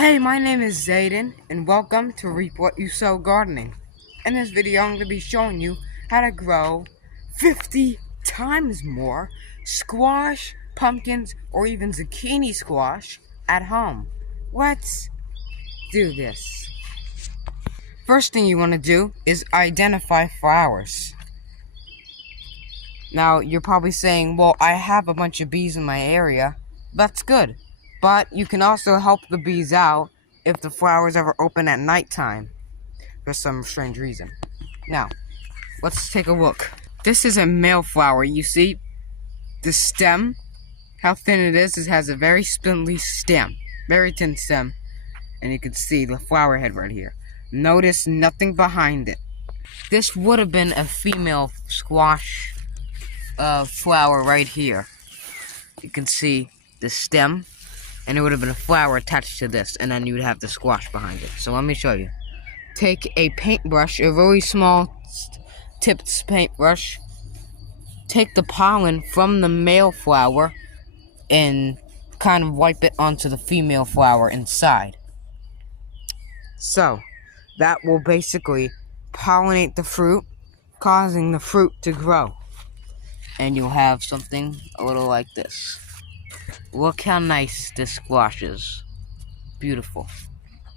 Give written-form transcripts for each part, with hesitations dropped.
Hey, my name is Zayden, and welcome to Reap What You Sow Gardening. In this video, I'm going to be showing you how to grow 50 times more squash, pumpkins, or even zucchini squash at home. Let's do this. First thing you want to do is identify flowers. Now, you're probably saying, well, I have a bunch of bees in my area. That's good. But you can also help the bees out if the flowers ever open at nighttime for some strange reason. Now, let's take a look. This is a male flower. You see the stem, how thin it is? It has a very spindly stem, very thin stem. And you can see the flower head right here. Notice nothing behind it. This would have been a female squash flower right here. You can see the stem, and it would have been a flower attached to this, and then you would have the squash behind it. So let me show you. Take a paintbrush, a really small tipped paintbrush. Take the pollen from the male flower and kind of wipe it onto the female flower inside. So that will basically pollinate the fruit, causing the fruit to grow. And you'll have something a little like this. Look how nice this squash is. Beautiful.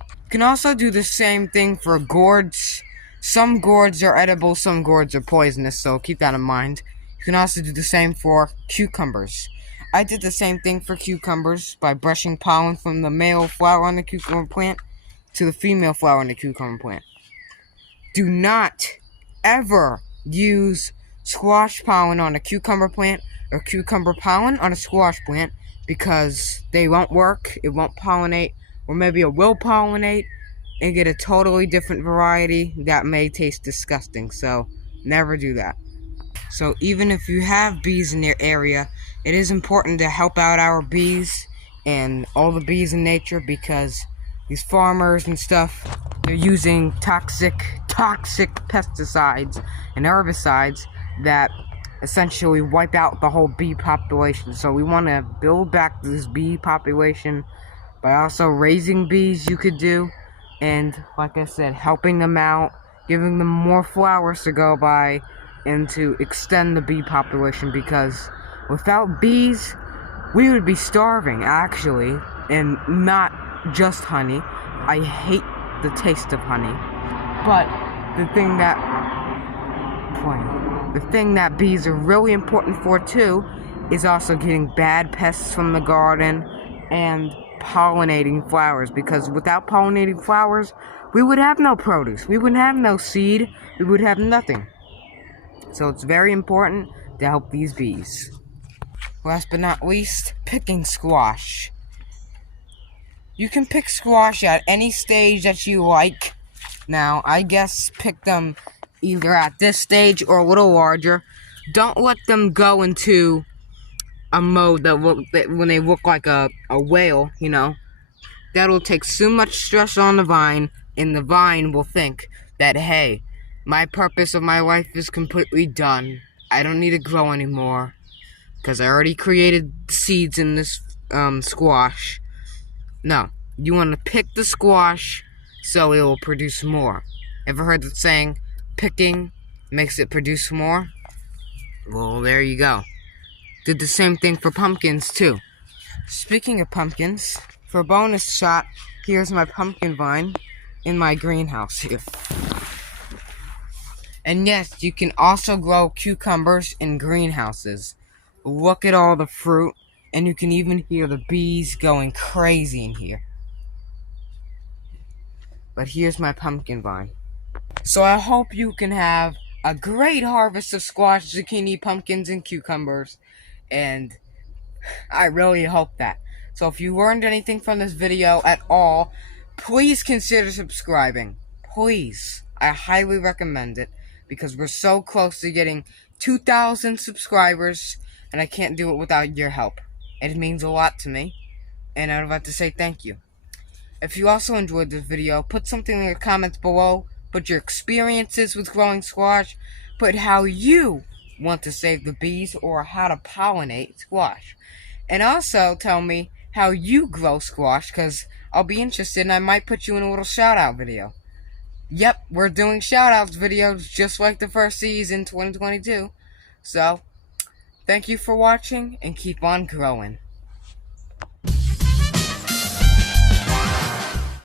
You can also do the same thing for gourds. Some gourds are edible, some gourds are poisonous, so keep that in mind. You can also do the same for cucumbers. I did the same thing for cucumbers by brushing pollen from the male flower on the cucumber plant to the female flower on the cucumber plant. Do not ever use squash pollen on a cucumber plant or cucumber pollen on a squash plant, because they won't work, it won't pollinate, or maybe it will pollinate and get a totally different variety that may taste disgusting. So never do that. So even if you have bees in your area, it is important to help out our bees and all the bees in nature, because these farmers and stuff, they're using toxic pesticides and herbicides that essentially wipe out the whole bee population. So we want to build back this bee population by also raising bees you could do, and like I said, helping them out, giving them more flowers to go by, and to extend the bee population, because without bees we would be starving actually. And not just honey. I hate the taste of honey, but the thing that bees are really important for too is also getting bad pests from the garden and pollinating flowers, because without pollinating flowers we would have no produce, we would have no seed, we would have nothing. So it's very important to help these bees. Last but not least, picking squash. You can pick squash at any stage that you like. Now, I guess pick them either at this stage or a little larger. Don't let them go into a mode that when they look like a whale, you know. That'll take so much stress on the vine, and the vine will think that, hey, my purpose of my life is completely done. I don't need to grow anymore, because I already created seeds in this squash. No, you want to pick the squash so it will produce more. Ever heard the saying, picking makes it produce more? Well, there you go. Did the same thing for pumpkins too. Speaking of pumpkins, for a bonus shot, here's my pumpkin vine in my greenhouse here. And yes, you can also grow cucumbers in greenhouses. Look at all the fruit, and you can even hear the bees going crazy in here. But here's my pumpkin vine. So I hope you can have a great harvest of squash, zucchini, pumpkins, and cucumbers. And I really hope that. So if you learned anything from this video at all, please consider subscribing. Please. I highly recommend it, because we're so close to getting 2,000 subscribers, and I can't do it without your help. It means a lot to me, and I'd like to say thank you. If you also enjoyed this video, put something in the comments below. Put your experiences with growing squash. Put how you want to save the bees or how to pollinate squash. And also tell me how you grow squash, because I'll be interested and I might put you in a little shout out video. Yep, we're doing shout outs videos just like the first season 2022. So, thank you for watching and keep on growing.